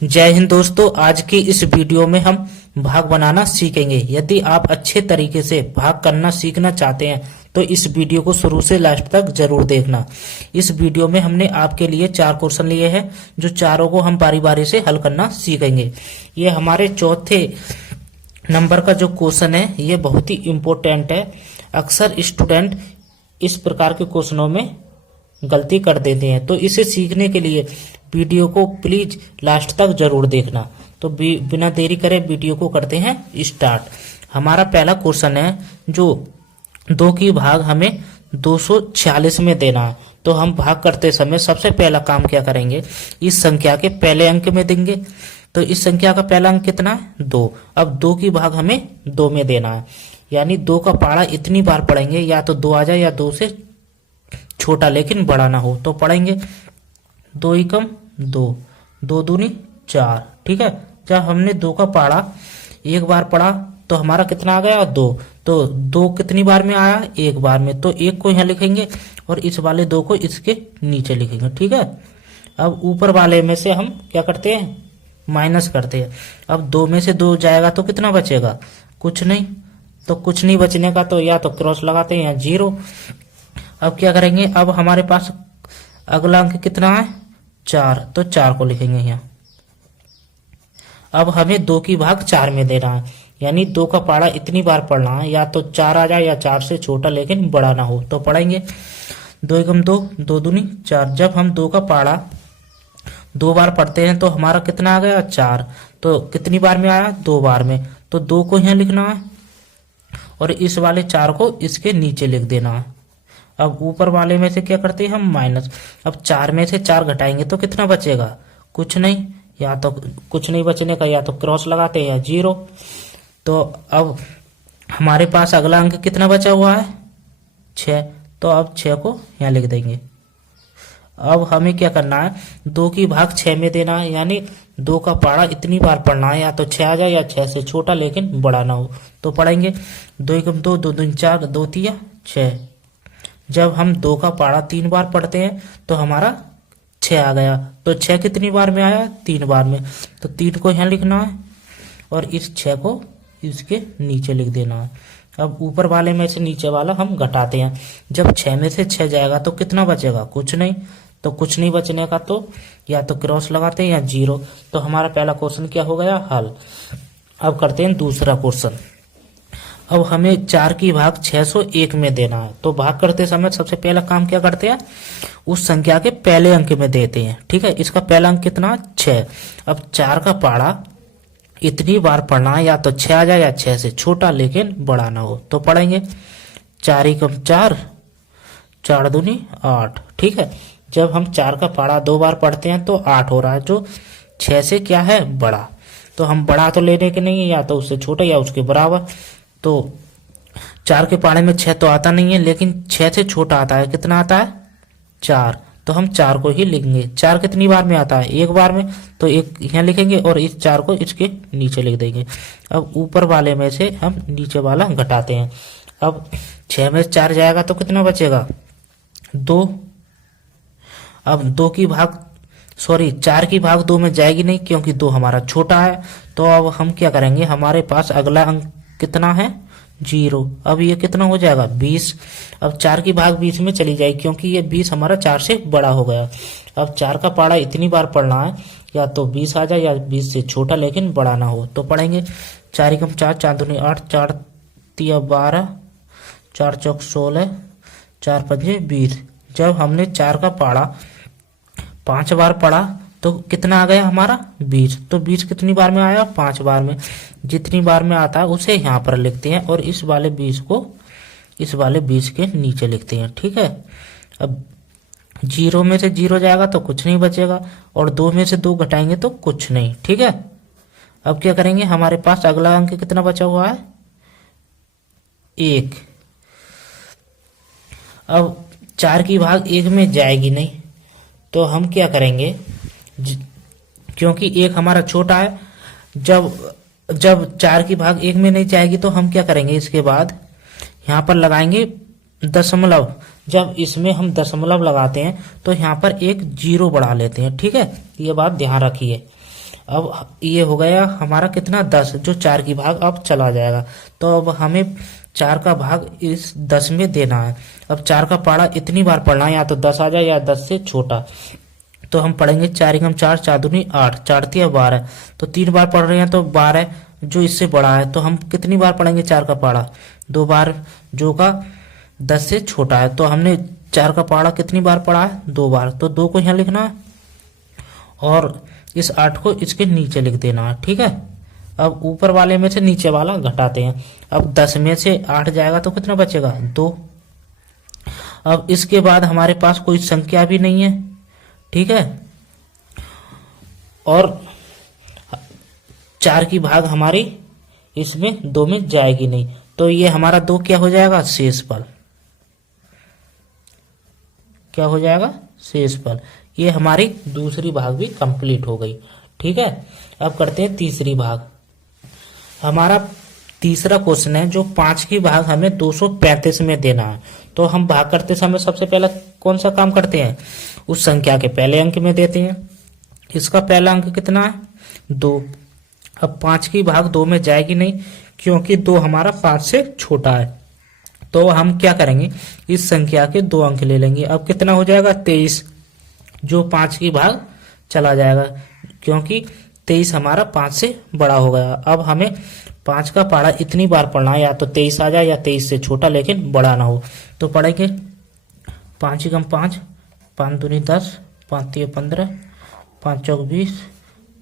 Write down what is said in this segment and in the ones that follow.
जय हिंद दोस्तों। आज की इस वीडियो में हम भाग बनाना सीखेंगे। यदि आप अच्छे तरीके से भाग करना सीखना चाहते हैं तो इस वीडियो को शुरू से लास्ट तक जरूर देखना। इस वीडियो में हमने आपके लिए 4 क्वेश्चन लिए हैं, जो चारों को हम बारी बारी से हल करना सीखेंगे। ये हमारे चौथे नंबर का जो क्वेश्चन है ये बहुत ही इम्पोर्टेंट है। अक्सर स्टूडेंट इस प्रकार के क्वेश्चनों में गलती कर देते हैं, तो इसे सीखने के लिए वीडियो को प्लीज लास्ट तक जरूर देखना। तो बिना देरी करे वीडियो को करते हैं स्टार्ट। हमारा पहला क्वेश्चन है जो 2 की भाग हमें 246 में देना है। तो हम भाग करते समय सबसे पहला काम क्या करेंगे, इस संख्या के पहले अंक में देंगे। तो इस संख्या का पहला अंक कितना है, 2। अब 2 की भाग हमें 2 में देना है, यानी 2 का पहाड़ा इतनी बार पढ़ेंगे, या तो 2 आ जाए या 2 से छोटा लेकिन बड़ा ना हो। तो पढ़ेंगे 2 एकम 2, 2 दूनी 4। ठीक है, जब हमने 2 का पहाड़ा एक बार पढ़ा तो हमारा कितना आ गया, 2। तो 2 कितनी बार में आया, एक बार में। तो 1 को यहाँ लिखेंगे और इस वाले 2 को इसके नीचे लिखेंगे। ठीक है, अब ऊपर वाले में से हम क्या करते हैं, माइनस करते हैं। अब 2 में से 2 जाएगा तो कितना बचेगा, कुछ नहीं। तो कुछ नहीं बचने का तो या तो क्रॉस लगाते हैं या 0। अब क्या करेंगे, अब हमारे पास अगला अंक कितना है, 4। तो 4 को लिखेंगे यहाँ। अब हमें 2 की भाग 4 में देना है, यानी 2 का पहाड़ा इतनी बार पढ़ना है, या तो 4 आ जाए या 4 से छोटा लेकिन बड़ा ना हो। तो पढ़ेंगे 2 एकम 2, 2 दूनी 4। जब हम 2 का पहाड़ा 2 बार पढ़ते हैं तो हमारा कितना आ गया, 4। तो कितनी बार में आया, 2 बार में। तो 2 को यहाँ लिखना है और इस वाले 4 को इसके नीचे लिख देना है। अब ऊपर वाले में से क्या करते हैं हम, माइनस। अब 4 में से 4 घटाएंगे तो कितना बचेगा, कुछ नहीं। या तो कुछ नहीं बचने का या तो क्रॉस लगाते हैं या 0। तो अब हमारे पास अगला अंक कितना बचा हुआ है, 6। तो अब 6 को यहाँ लिख देंगे। अब हमें क्या करना है, 2 की भाग 6 में देना है, यानी 2 का पहाड़ा इतनी बार पढ़ना है, या तो 6 आ जाए या 6 से छोटा लेकिन बड़ा ना हो। तो पढ़ेंगे 2 एकम 2, 2 दूनी 4, 2 तिया 6। जब हम 2 का पहाड़ा 3 बार पढ़ते हैं तो हमारा 6 आ गया। तो 6 कितनी बार में आया, 3 बार में। तो 3 को यहाँ लिखना है और इस 6 को इसके नीचे लिख देना है। अब ऊपर वाले में से नीचे वाला हम घटाते हैं। जब 6 में से 6 जाएगा तो कितना बचेगा, कुछ नहीं। तो कुछ नहीं बचने का तो या तो क्रॉस लगाते हैं या 0। तो हमारा पहला क्वेश्चन क्या हो गया, हल। अब करते हैं दूसरा क्वेश्चन। अब हमें 4 की भाग 601 में देना है। तो भाग करते समय सबसे पहला काम क्या करते हैं, उस संख्या के पहले अंक में देते हैं। ठीक है, इसका पहला अंक कितना, 6। अब 4 का पहाड़ा इतनी बार पढ़ना है, या तो 6 आ जाए या 6 से छोटा लेकिन बड़ा ना हो। तो पढ़ेंगे 4 एकम 4, 4 दूनी 8। ठीक है, जब हम 4 का पहाड़ा 2 बार पढ़ते हैं तो 8 हो रहा है, जो 6 से क्या है, बड़ा। तो हम बड़ा तो लेने के नहीं है, या तो उससे छोटा या उसके बराबर। तो 4 के पहाड़े में 6 तो आता नहीं है, लेकिन 6 से छोटा आता है। कितना आता है, 4। तो हम 4 को ही लिखेंगे। 4 कितनी बार में आता है, एक बार में। तो एक यहाँ लिखेंगे और इस 4 को इसके नीचे लिख देंगे। अब ऊपर वाले में से हम नीचे वाला घटाते हैं। अब 6 में 4 जाएगा तो कितना बचेगा, 2। अब 4 की भाग 2 में जाएगी नहीं, क्योंकि 2 हमारा छोटा है। तो अब हम क्या करेंगे, हमारे पास अगला अंक कितना है, 0। अब ये कितना हो जाएगा, 20। अब 4 की भाग 20 में चली जाएगी, क्योंकि ये 20 हमारा 4 से बड़ा हो गया। अब 4 का पहाड़ा इतनी बार पढ़ना है, या तो 20 आ जाए या 20 से छोटा लेकिन बड़ा ना हो। तो पढ़ेंगे 4 एकम 4, 4 दूनी 8, 4 तिया 12, 4 चौक 16, 4 पंजे 20। जब हमने 4 का पहाड़ा 5 बार पढ़ा तो कितना आ गया हमारा, 20। तो 20 कितनी बार में आया, 5 बार में। जितनी बार में आता है उसे यहाँ पर लिखते हैं और इस वाले 20 को इस वाले 20 के नीचे लिखते हैं। ठीक है, अब 0 में से 0 जाएगा तो कुछ नहीं बचेगा, और 2 में से 2 घटाएंगे तो कुछ नहीं। ठीक है, अब क्या करेंगे, हमारे पास अगला अंक कितना बचा हुआ है, 1। अब 4 की भाग 1 में जाएगी नहीं, तो हम क्या करेंगे, क्योंकि 1 हमारा छोटा है। जब 4 की भाग 1 में नहीं जाएगी तो हम क्या करेंगे, इसके बाद यहाँ पर लगाएंगे दशमलव। जब इसमें हम दशमलव लगाते हैं तो यहाँ पर एक 0 बढ़ा लेते हैं। ठीक है, ये बात ध्यान रखिए। अब ये हो गया हमारा कितना 10, जो 4 की भाग अब चला जाएगा। तो अब हमें 4 का भाग इस 10 में देना है। अब 4 का पाड़ा इतनी बार पढ़ना है, या तो 10 आ जाए या 10 से छोटा। तो हम पढ़ेंगे 4 एकम 4, 4 दूनी 8, 4 तिया 12। तो 3 बार पढ़ रहे हैं तो 12 जो इससे बड़ा है। तो हम कितनी बार पढ़ेंगे 4 का पाड़ा? 2 बार, जो का 10 से छोटा है। तो हमने 4 का पाड़ा कितनी बार पढ़ा है? 2 बार। तो 2 को यहाँ लिखना है और इस 8 को इसके नीचे लिख देना है, ठीक है। अब ऊपर वाले में से नीचे वाला घटाते हैं। अब 10 में से 8 जाएगा तो कितना बचेगा? 2। अब इसके बाद हमारे पास कोई संख्या भी नहीं है, ठीक है, और 4 की भाग हमारी इसमें 2 में जाएगी नहीं। तो ये हमारा 2 क्या हो जाएगा? शेषफल। क्या हो जाएगा? शेषफल। ये हमारी दूसरी भाग भी कंप्लीट हो गई, ठीक है। अब करते हैं तीसरी भाग। हमारा तीसरा क्वेश्चन है जो 5 की भाग हमें 235 में देना है। तो हम भाग करते समय सबसे पहले कौन सा काम करते हैं? उस संख्या के पहले अंक में देते हैं। इसका पहला अंक कितना है? 2। अब 5 की भाग 2 में जाएगी नहीं, क्योंकि 2 हमारा 5 से छोटा है। तो हम क्या करेंगे? इस संख्या के 2 अंक ले लेंगे। अब कितना हो जाएगा? 23, जो 5 की भाग चला जाएगा, क्योंकि 23 हमारा 5 से बड़ा हो गया। अब हमें 5 का पाड़ा इतनी बार पढ़ना है, या तो 23 आ जाए या 23 से छोटा लेकिन बड़ा ना हो। तो पढ़ेंगे 5 एकम 5, 5 दूनी 10, 5 तिया 15, 5 चौक 20,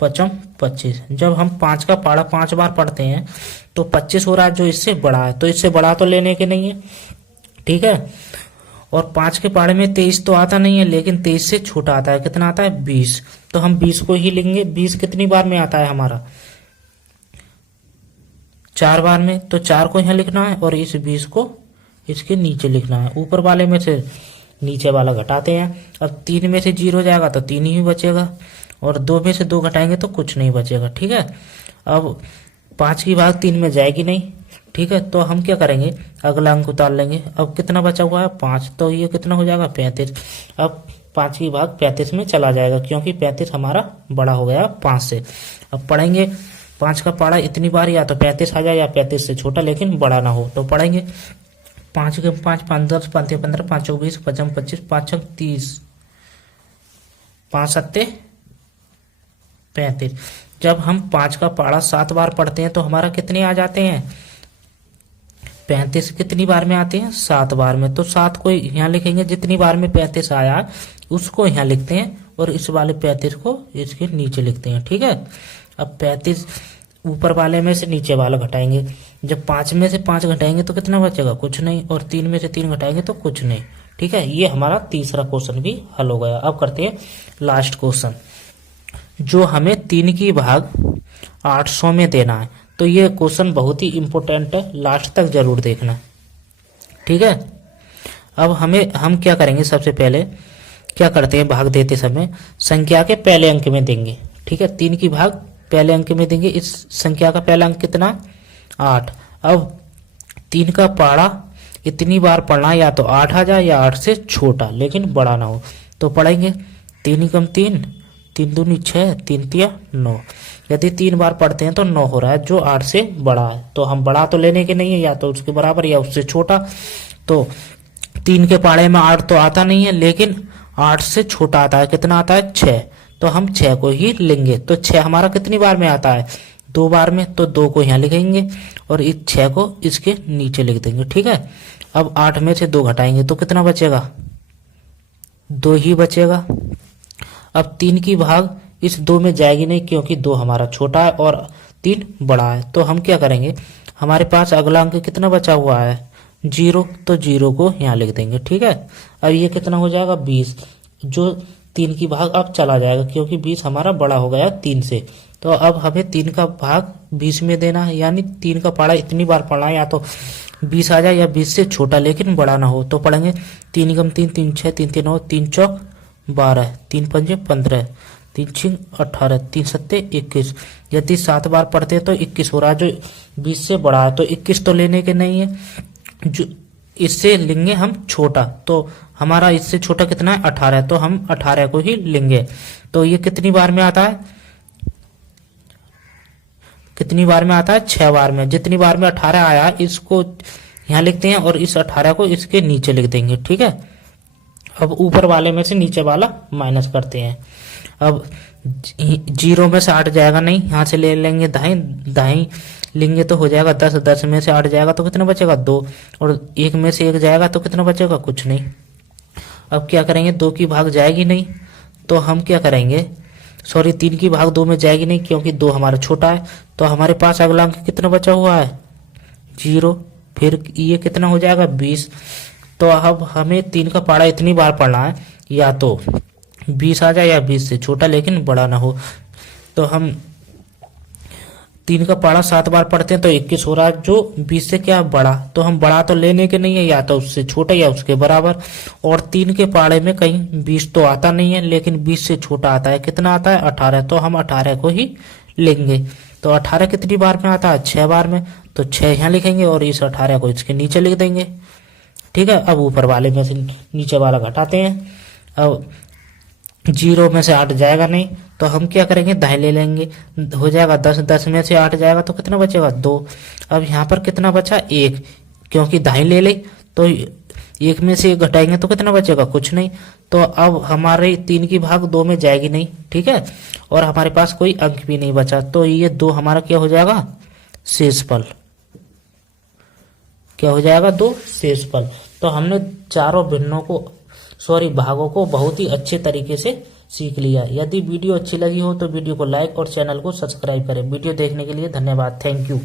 5 25। जब हम 5 का पाड़ा 5 बार पढ़ते हैं तो 25 हो रहा है, जो इससे बड़ा है। तो इससे बड़ा तो लेने के नहीं है, ठीक है। और 5 के पाड़े में 23 तो आता नहीं है, लेकिन 23 से छोटा आता है। कितना आता है? 20। तो हम 20 को ही लेंगे। 20 कितनी बार में आता है हमारा? 4 बार में। तो 4 को यहाँ लिखना है और इस 20 को इसके नीचे लिखना है। ऊपर वाले में से नीचे वाला घटाते हैं। अब 3 में से 0 जाएगा तो 3 ही बचेगा, और 2 में से 2 घटाएंगे तो कुछ नहीं बचेगा, ठीक है। अब 5 की भाग 3 में जाएगी नहीं, ठीक है। तो हम क्या करेंगे? अगला अंक उतार लेंगे। अब कितना बचा हुआ है? 5। तो ये कितना हो जाएगा? 35। अब 5 की भाग 35 में चला जाएगा, क्योंकि 35 हमारा बड़ा हो गया 5 से। अब पढ़ेंगे 5 का पाड़ा इतनी बार या तो 35 आ जाए या 35 से छोटा लेकिन बड़ा ना हो। तो पढ़ेंगे 5 के 5, 5 10, 5 15, 5 20, 5 25, 5 30, 5 7 35। जब हम 5 का पाड़ा 7 बार पढ़ते हैं तो हमारा कितने आ जाते हैं? 35 कितनी बार में आते हैं? 7 बार में। तो 7 को यहाँ लिखेंगे, जितनी बार में 35 आया उसको यहाँ लिखते हैं, और इस वाले 35 को इसके नीचे लिखते हैं, ठीक है। अब 35 ऊपर वाले में से नीचे वाला घटाएंगे। जब 5 में से 5 घटाएंगे तो कितना बचेगा? कुछ नहीं। और 3 में से 3 घटाएंगे तो कुछ नहीं, ठीक है। ये हमारा तीसरा क्वेश्चन भी हल हो गया। अब करते हैं लास्ट क्वेश्चन, जो हमें 3 की भाग 800 में देना है। तो ये क्वेश्चन बहुत ही इंपॉर्टेंट है, लास्ट तक जरूर देखना, ठीक है। अब हम क्या करेंगे? सबसे पहले क्या करते हैं? भाग देते समय संख्या के पहले अंक में देंगे, ठीक है। 3 की भाग पहले अंक में देंगे। इस संख्या का पहला अंक कितना? 8। अब 3 का पाड़ा इतनी बार पढ़ना, या तो 8 आ जाए या 8 से छोटा लेकिन बड़ा ना हो। तो पढ़ेंगे 3 एकम 3, 3 दूनी 6, 3 तिया 9। यदि 3 बार पढ़ते हैं तो 9 हो रहा है, जो 8 से बड़ा है। तो हम बड़ा तो लेने के नहीं है, या तो उसके बराबर या उससे छोटा। तो 3 के पाड़े में 8 तो आता नहीं है, लेकिन 8 से छोटा आता है। कितना आता है? 6। तो हम 6 को ही लेंगे। तो 6 हमारा कितनी बार में आता है? 2 बार में। तो 2 को यहाँ लिखेंगे और इस 6 को इसके नीचे लिख देंगे, ठीक है। अब 8 में से 2 घटाएंगे तो कितना बचेगा? 2 ही बचेगा। अब 3 की भाग इस 2 में जाएगी नहीं, क्योंकि 2 हमारा छोटा है और 3 बड़ा है। तो हम क्या करेंगे? हमारे पास अगला अंक कितना बचा हुआ है? 0। तो 0 को यहाँ लिख देंगे, ठीक है। अब ये कितना हो जाएगा? 20, जो 3 की भाग अब चला जाएगा, क्योंकि 20 हमारा बड़ा हो गया 3 से। तो अब हमें 3 का भाग 20 में देना है, यानी 3 का पाड़ा इतनी बार पढ़ना है, या तो 20 आ जाए या 20 से छोटा लेकिन बड़ा ना हो। तो पढ़ेंगे 3 एकम 3, 3 6, 3 3 9, 3 चौक 12, 3 पंजे 15, 3 छिंग 18, 3 सत्ते 21। यदि 7 बार पढ़ते हैं तो 21 हो रहा है, जो 20 से बड़ा है। तो 21 तो लेने के नहीं है, जो इससे लेंगे हम छोटा। तो हमारा इससे छोटा कितना है? 18। तो हम 18 को ही लेंगे। तो ये कितनी बार में आता है? कितनी बार में आता है, 6 बार में। जितनी बार में 18 आया इसको यहाँ लिखते हैं और इस 18 को इसके नीचे लिख देंगे, ठीक है। अब ऊपर वाले में से नीचे वाला माइनस करते हैं। अब 0 में से 8 जाएगा नहीं, यहाँ से ले लेंगे दाएं, दाएं लेंगे तो हो जाएगा 10, 10 में से 8 जाएगा तो कितना बचेगा 2, और 1 में से 1 जाएगा तो कितना बचेगा, कुछ नहीं। अब क्या करेंगे, 2 की भाग जाएगी नहीं तो हम क्या करेंगे, सॉरी 3 की भाग 2 में जाएगी नहीं क्योंकि 2 हमारा छोटा है, तो हमारे पास अगला अंक कितना बचा हुआ है 0, फिर ये कितना हो जाएगा 20। तो अब हमें 3 का पहाड़ा इतनी बार पढ़ना है, या तो 20 आ जाए या 20 से छोटा लेकिन बड़ा ना हो। तो हम 3 का पहाड़ा 7 बार पढ़ते हैं तो 21 हो रहा है, जो 20 से क्या बड़ा, तो हम बड़ा तो लेने के नहीं है, या तो उससे छोटा या उसके बराबर। और 3 के पहाड़े में कहीं 20 तो आता नहीं है, लेकिन 20 से छोटा आता है, कितना आता है 18, तो हम 18 को ही लेंगे। तो 18 कितनी बार में आता है, 6 बार में, तो 6 यहाँ लिखेंगे और इस 18 को इसके नीचे लिख देंगे, ठीक है। अब ऊपर वाले में से नीचे वाला घटाते हैं। अब 0 में से 8 जाएगा नहीं तो हम क्या करेंगे, दाएं ले लेंगे, हो जाएगा 10, 10 में से 8 जाएगा तो कितना बचेगा 2। अब यहाँ पर कितना बचा 1, क्योंकि दाएं ले ले तो 1 में से 1 घटाएंगे तो कितना बचेगा, कुछ नहीं। तो अब हमारे 3 की भाग 2 में जाएगी नहीं, ठीक है, और हमारे पास कोई अंक भी नहीं बचा, तो ये 2 हमारा क्या हो जाएगा, शेषफल। क्या हो जाएगा, 2 शेषफल। तो हमने चारों भिन्नों को, सॉरी भागों को बहुत ही अच्छे तरीके से सीख लिया। यदि वीडियो अच्छी लगी हो तो वीडियो को लाइक और चैनल को सब्सक्राइब करें। वीडियो देखने के लिए धन्यवाद, थैंक यू।